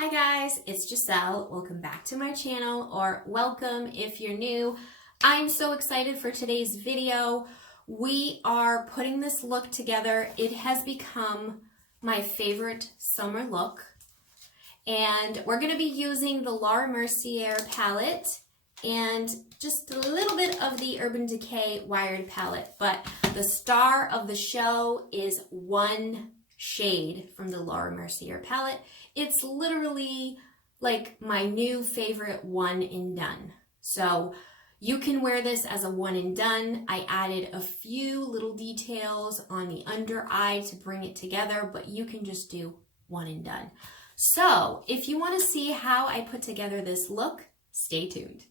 Hi guys, it's Giselle. Welcome back to my channel, or welcome if you're new. I'm so excited for today's video. We are putting this look together. It has become my favorite summer look. And we're going to be using the Laura Mercier palette and just a little bit of the Urban Decay wired palette. But the star of the show is one shade from the Laura Mercier palette. It's literally like my new favorite one and done. So you can wear this as a one and done. I added a few little details on the under eye to bring it together, but you can just do one and done. So if you want to see how I put together this look, stay tuned.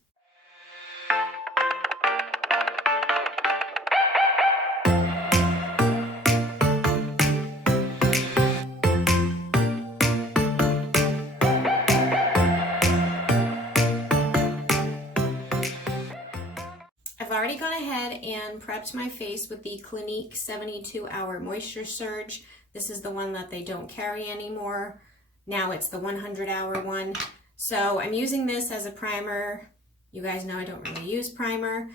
I've already gone ahead and prepped my face with the Clinique 72-hour moisture surge. This is the one that they don't carry anymore. Now it's the 100-hour one. So I'm using this as a primer. You guys know I don't really use primer.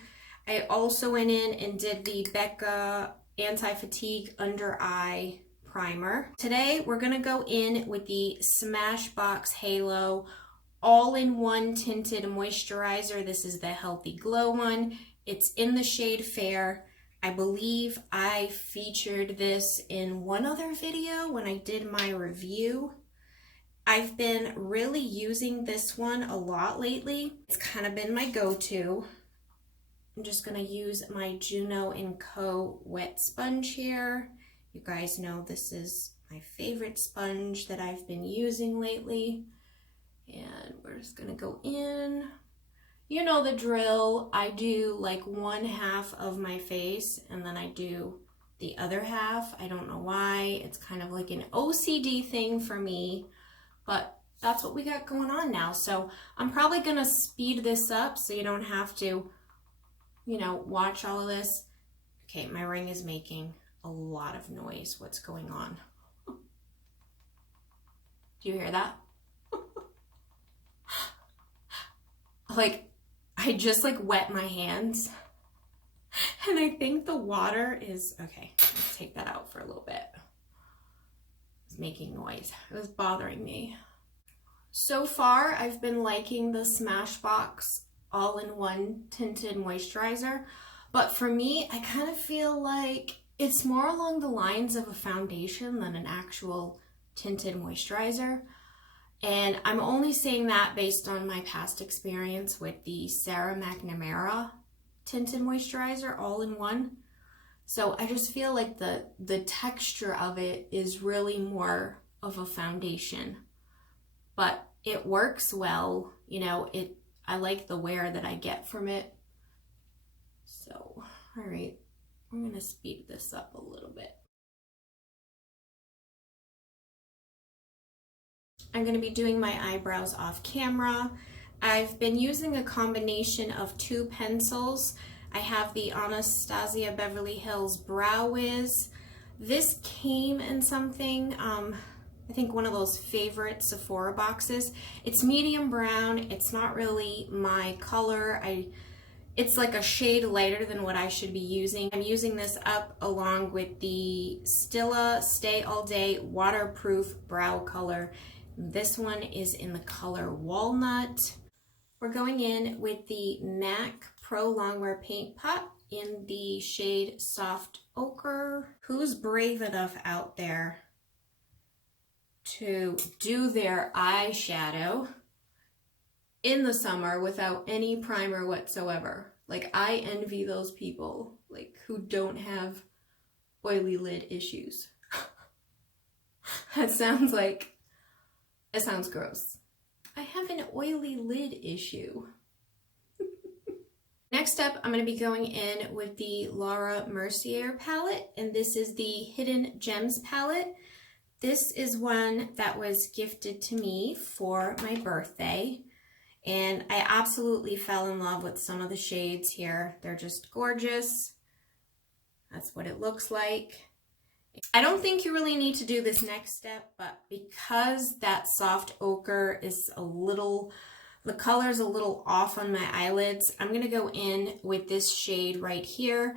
I also went in and did the Becca Anti-Fatigue Under Eye Primer. Today we're gonna go in with the Smashbox Halo All-in-One Tinted Moisturizer. This is the Healthy Glow one. It's in the shade Fair. I believe I featured this in one other video when I did my review. I've been really using this one a lot lately. It's kind of been my go-to. I'm just gonna use my Juno & Co. wet sponge here. You guys know this is my favorite sponge that I've been using lately. And we're just gonna go in. You know the drill. I do like one half of my face and then I do the other half. I don't know why. It's kind of like an OCD thing for me, but that's what we got going on now. So I'm probably gonna speed this up so you don't have to, you know, watch all of this. Okay, my ring is making a lot of noise. What's going on? Do you hear that? Like, I just like wet my hands and I think the water is, okay, let's take that out for a little bit. It's making noise. It was bothering me. So far, I've been liking the Smashbox All-in-One Tinted Moisturizer, but for me, I kind of feel like it's more along the lines of a foundation than an actual tinted moisturizer. And I'm only saying that based on my past experience with the Sarah McNamara Tinted Moisturizer All-in-One. So I just feel like the texture of it is really more of a foundation. But it works well, you know, I like the wear that I get from it. So, all right, I'm gonna speed this up a little bit. I'm going to be doing my eyebrows off camera. I've been using a combination of two pencils. I have the Anastasia Beverly Hills Brow Wiz. This came in something, I think one of those favorite Sephora boxes. It's medium brown. It's not really my color. It's like a shade lighter than what I should be using. I'm using this up along with the Stila Stay All Day Waterproof Brow Color. This one is in the color Walnut. We're going in with the MAC Pro Longwear Paint Pot in the shade Soft Ochre. Who's brave enough out there to do their eyeshadow in the summer without any primer whatsoever? Like, I envy those people, like, who don't have oily lid issues. That sounds like, it sounds gross. I have an oily lid issue. Next up, I'm going to be going in with the Laura Mercier palette, and this is the Hidden Gems palette. This is one that was gifted to me for my birthday, and I absolutely fell in love with some of the shades here. They're just gorgeous. That's what it looks like. I don't think you really need to do this next step, but because that soft ochre is a little, the color's a little off on my eyelids, I'm gonna go in with this shade right here.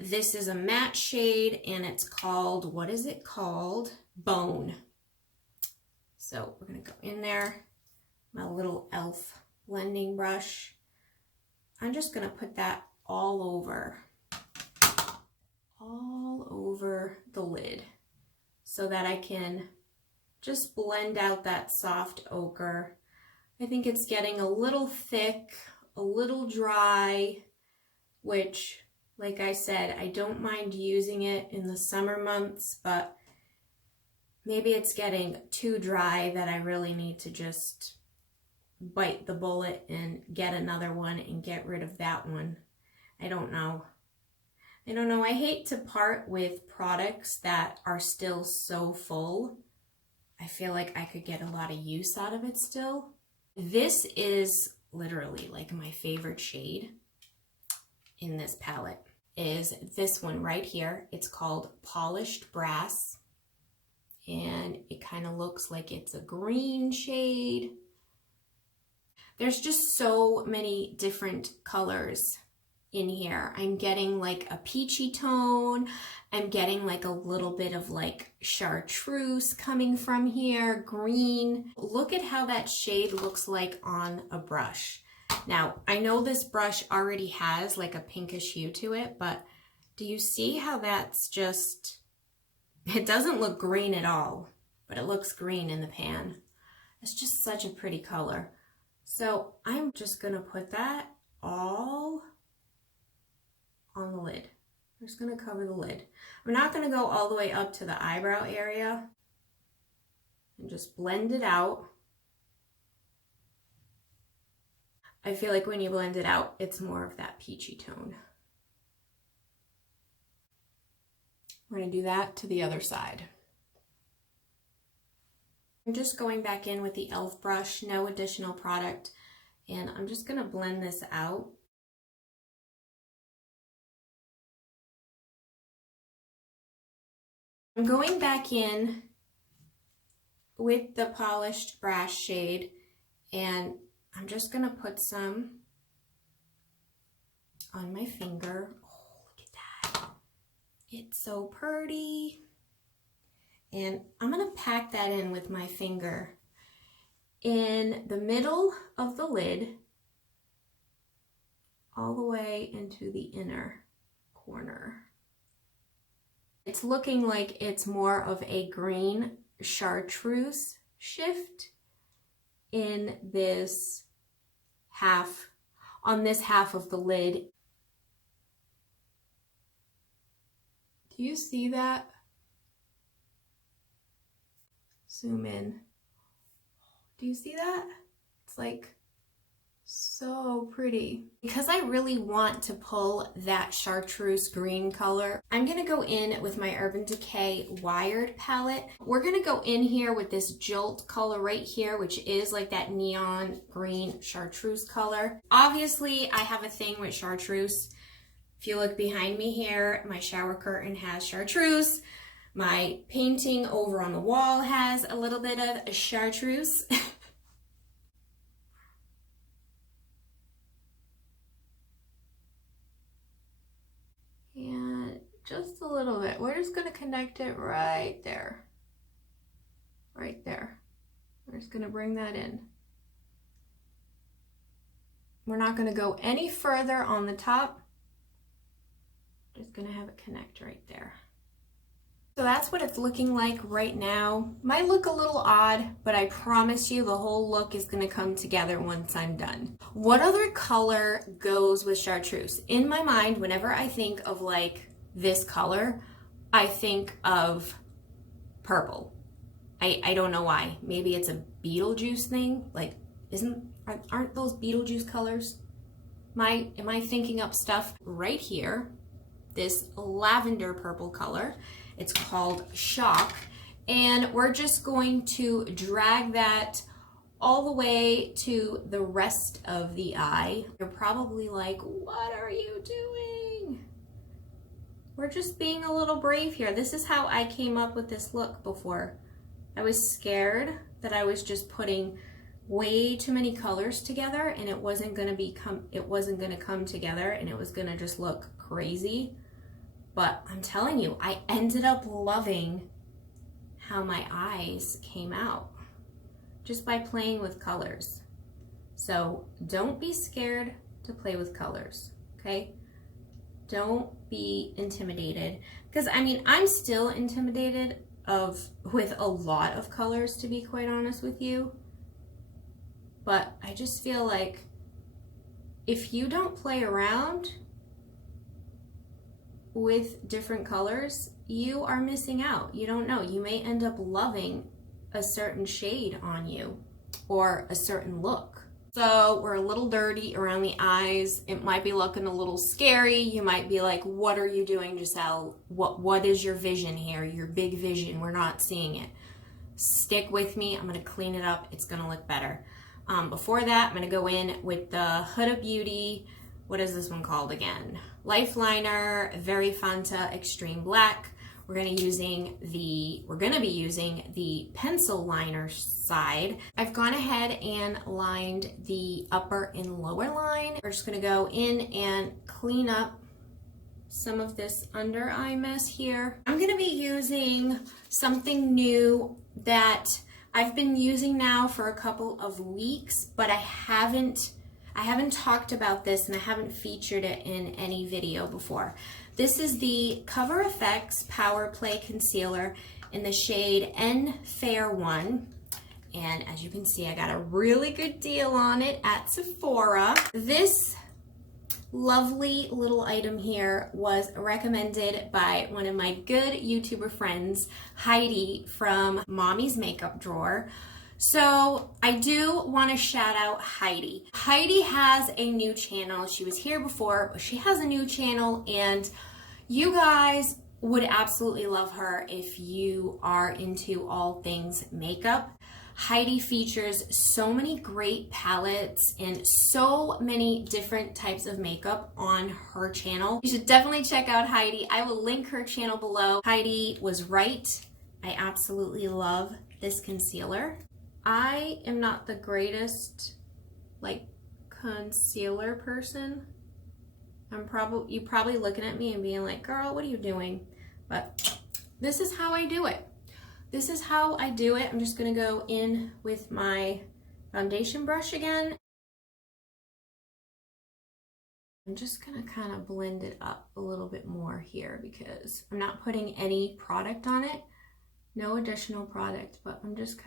This is a matte shade and it's called, what is it called? Bone. So we're gonna go in there, my little e.l.f. blending brush. I'm just gonna put that all over the lid so that I can just blend out that soft ochre. I think it's getting a little thick, a little dry, which, like I said, I don't mind using it in the summer months, but maybe it's getting too dry that I really need to just bite the bullet and get another one and get rid of that one. I don't know. I hate to part with products that are still so full. I feel like I could get a lot of use out of it still. This is literally like my favorite shade in this palette is this one right here. It's called Polished Brass. And it kind of looks like it's a green shade. There's just so many different colors in here. I'm getting like a peachy tone. I'm getting like a little bit of like chartreuse coming from here, green. Look at how that shade looks like on a brush. Now, I know this brush already has like a pinkish hue to it, but do you see how that's just, it doesn't look green at all, but it looks green in the pan. It's just such a pretty color. So I'm just gonna put that all on the lid. I'm just gonna cover the lid. I'm not gonna go all the way up to the eyebrow area and just blend it out. I feel like when you blend it out, it's more of that peachy tone. We're gonna do that to the other side. I'm just going back in with the e.l.f. brush, no additional product, and I'm just gonna blend this out. I'm going back in with the Polished Brass shade, and I'm just gonna put some on my finger. Oh, look at that. It's so pretty. And I'm gonna pack that in with my finger in the middle of the lid, all the way into the inner corner. It's looking like it's more of a green chartreuse shift in this half, on this half of the lid. Do you see that? Zoom in. Do you see that? It's like so pretty. Because I really want to pull that chartreuse green color, I'm gonna go in with my Urban Decay Wired palette. We're gonna go in here with this Jolt color right here, which is like that neon green chartreuse color. Obviously, I have a thing with chartreuse. If you look behind me here, my shower curtain has chartreuse. My painting over on the wall has a little bit of chartreuse. And just a little bit. We're just going to connect it right there. Right there. We're just going to bring that in. We're not going to go any further on the top. Just going to have it connect right there. So that's what it's looking like right now. Might look a little odd, but I promise you the whole look is gonna come together once I'm done. What other color goes with chartreuse? In my mind, whenever I think of like this color, I think of purple. I don't know why. Maybe it's a Beetlejuice thing. Like, aren't those Beetlejuice colors? Am I thinking up stuff? Right here, this lavender purple color. It's called Shock, and we're just going to drag that all the way to the rest of the eye. You're probably like, what are you doing? we're just being a little brave here. This is how I came up with this look before. I was scared that I was just putting way too many colors together and it wasn't gonna come together and it was gonna just look crazy. But I'm telling you, I ended up loving how my eyes came out just by playing with colors. So don't be scared to play with colors, okay? Don't be intimidated, because I mean, I'm still intimidated with a lot of colors, to be quite honest with you. But I just feel like if you don't play around with different colors, you are missing out. You don't know. You may end up loving a certain shade on you or a certain look. So we're a little dirty around the eyes. It might be looking a little scary. You might be like, what are you doing, Giselle? What is your vision here? Your big vision. We're not seeing it. Stick with me. I'm going to clean it up. It's going to look better. Before that, I'm going to go in with the Huda Beauty. What is this one called again? Lifeliner, Very Fanta Extreme Black. We're going to be using the pencil liner side. I've gone ahead and lined the upper and lower line. We're just going to go in and clean up some of this under eye mess here. I'm going to be using something new that I've been using now for a couple of weeks, but I haven't talked about this and I haven't featured it in any video before. This is the Cover FX Power Play Concealer in the shade N Fair 1. And as you can see, I got a really good deal on it at Sephora. This lovely little item here was recommended by one of my good YouTuber friends, Heidi from Mommy's Makeup Drawer. So I do want to shout out Heidi. Heidi has a new channel. She was here before, but she has a new channel and you guys would absolutely love her if you are into all things makeup. Heidi features so many great palettes and so many different types of makeup on her channel. You should definitely check out Heidi. I will link her channel below. Heidi was right. I absolutely love this concealer. I am not the greatest like concealer person. You probably looking at me and being like, girl, what are you doing? But this is how I do it. This is how I do it. I'm just gonna go in with my foundation brush again. I'm just gonna kind of blend it up a little bit more here because I'm not putting any product on it. No additional product, but I'm just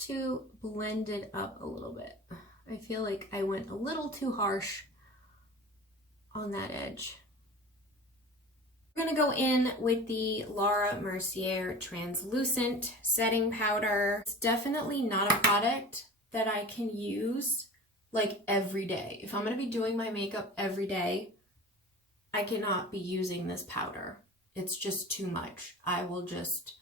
to blend it up a little bit. I feel like I went a little too harsh on that edge. We're gonna go in with the Laura Mercier Translucent Setting Powder. It's definitely not a product that I can use like every day. If I'm gonna be doing my makeup every day, I cannot be using this powder. It's just too much. I will just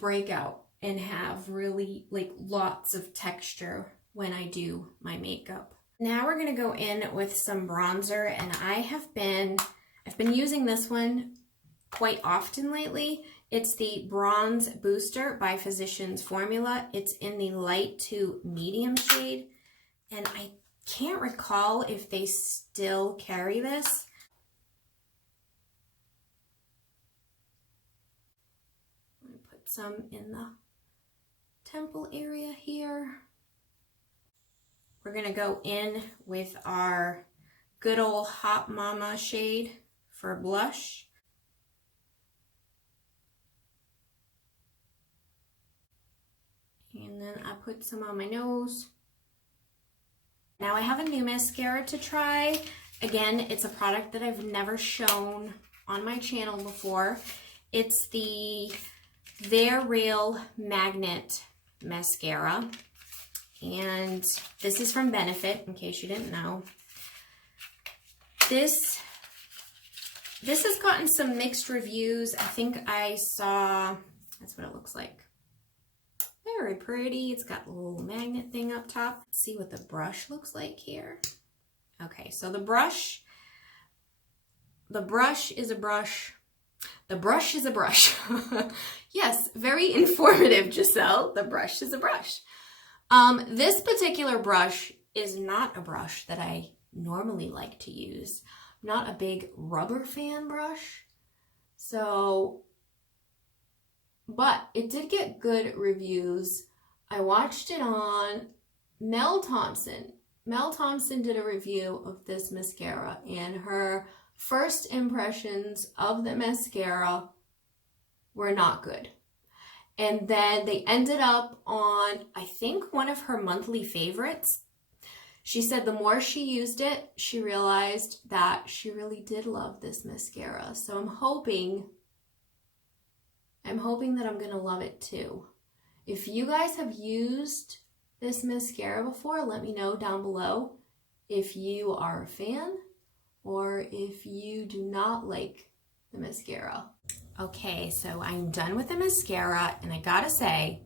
break out and have really like lots of texture when I do my makeup. Now we're gonna go in with some bronzer, and I've been using this one quite often lately. It's the Bronze Booster by Physicians Formula. It's in the light to medium shade, and I can't recall if they still carry this. I'm gonna put some in the temple area here. We're gonna go in with our good old Hot Mama shade for blush. And then I put some on my nose. Now I have a new mascara to try. Again, it's a product that I've never shown on my channel before. It's the They're Real Magnet Mascara. And this is from Benefit, in case you didn't know. This has gotten some mixed reviews. I think I saw, that's what it looks like. Very pretty. It's got a little magnet thing up top. Let's see what the brush looks like here. Okay, so the brush, the brush is a brush. The brush is a brush. Yes, very informative, Giselle. The brush is a brush. This particular brush is not a brush that I normally like to use. I'm not a big rubber fan brush. So, but it did get good reviews. I watched it on Mel Thompson. Mel Thompson did a review of this mascara, and her first impressions of the mascara were not good. And then they ended up on, I think, one of her monthly favorites. She said the more she used it, she realized that she really did love this mascara. So I'm hoping that I'm going to love it too. If you guys have used this mascara before, let me know down below if you are a fan or if you do not like the mascara. Okay, so I'm done with the mascara, and I gotta say,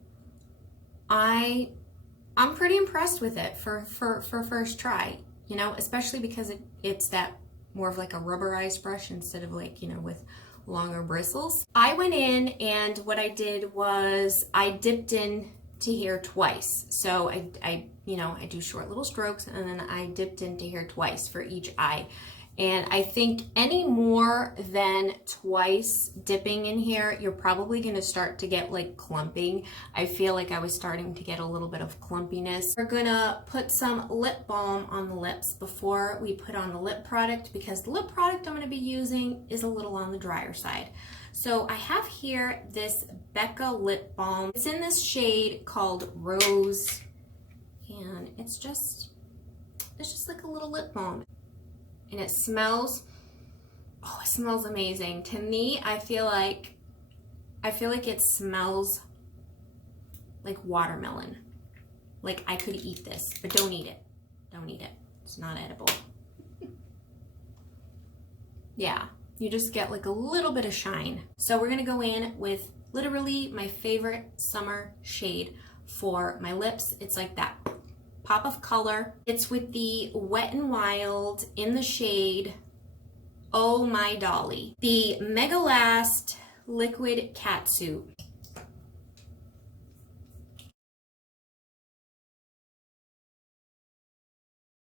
I'm pretty impressed with it for first try, you know, especially because it's that more of like a rubberized brush instead of like, you know, with longer bristles. I went in, and what I did was I dipped in to here twice. So I do short little strokes, and then I dipped into here twice for each eye. And I think any more than twice dipping in here, you're probably going to start to get like clumping. I feel like I was starting to get a little bit of clumpiness. We're going to put some lip balm on the lips before we put on the lip product, because the lip product I'm going to be using is a little on the drier side. So I have here this Becca lip balm. It's in this shade called Rose, and it's just like a little lip balm. And it smells, oh, it smells amazing. To me, I feel like it smells like watermelon. Like I could eat this, but don't eat it. Don't eat it. It's not edible. Yeah, you just get like a little bit of shine. So we're gonna go in with literally my favorite summer shade for my lips. It's like that pop of color. It's with the Wet n Wild in the shade Oh My Dolly. The Mega Last Liquid Catsuit.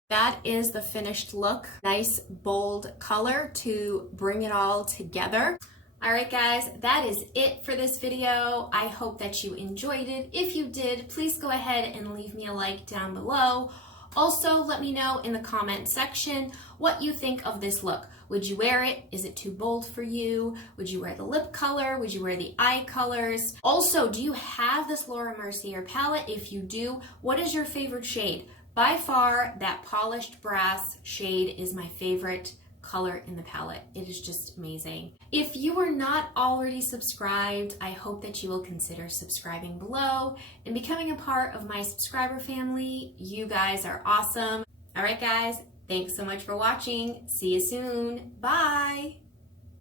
That is the finished look. Nice bold color to bring it all together. All right, guys, that is it for this video. I hope that you enjoyed it. If you did, please go ahead and leave me a like down below. Also, let me know in the comment section what you think of this look. Would you wear it? Is it too bold for you? Would you wear the lip color? Would you wear the eye colors? Also, do you have this Laura Mercier palette? If you do, what is your favorite shade? By far, that polished brass shade is my favorite color in the palette. It is just amazing. If you are not already subscribed, I hope that you will consider subscribing below and becoming a part of my subscriber family. You guys are awesome. All right, guys, thanks so much for watching. See you soon. Bye.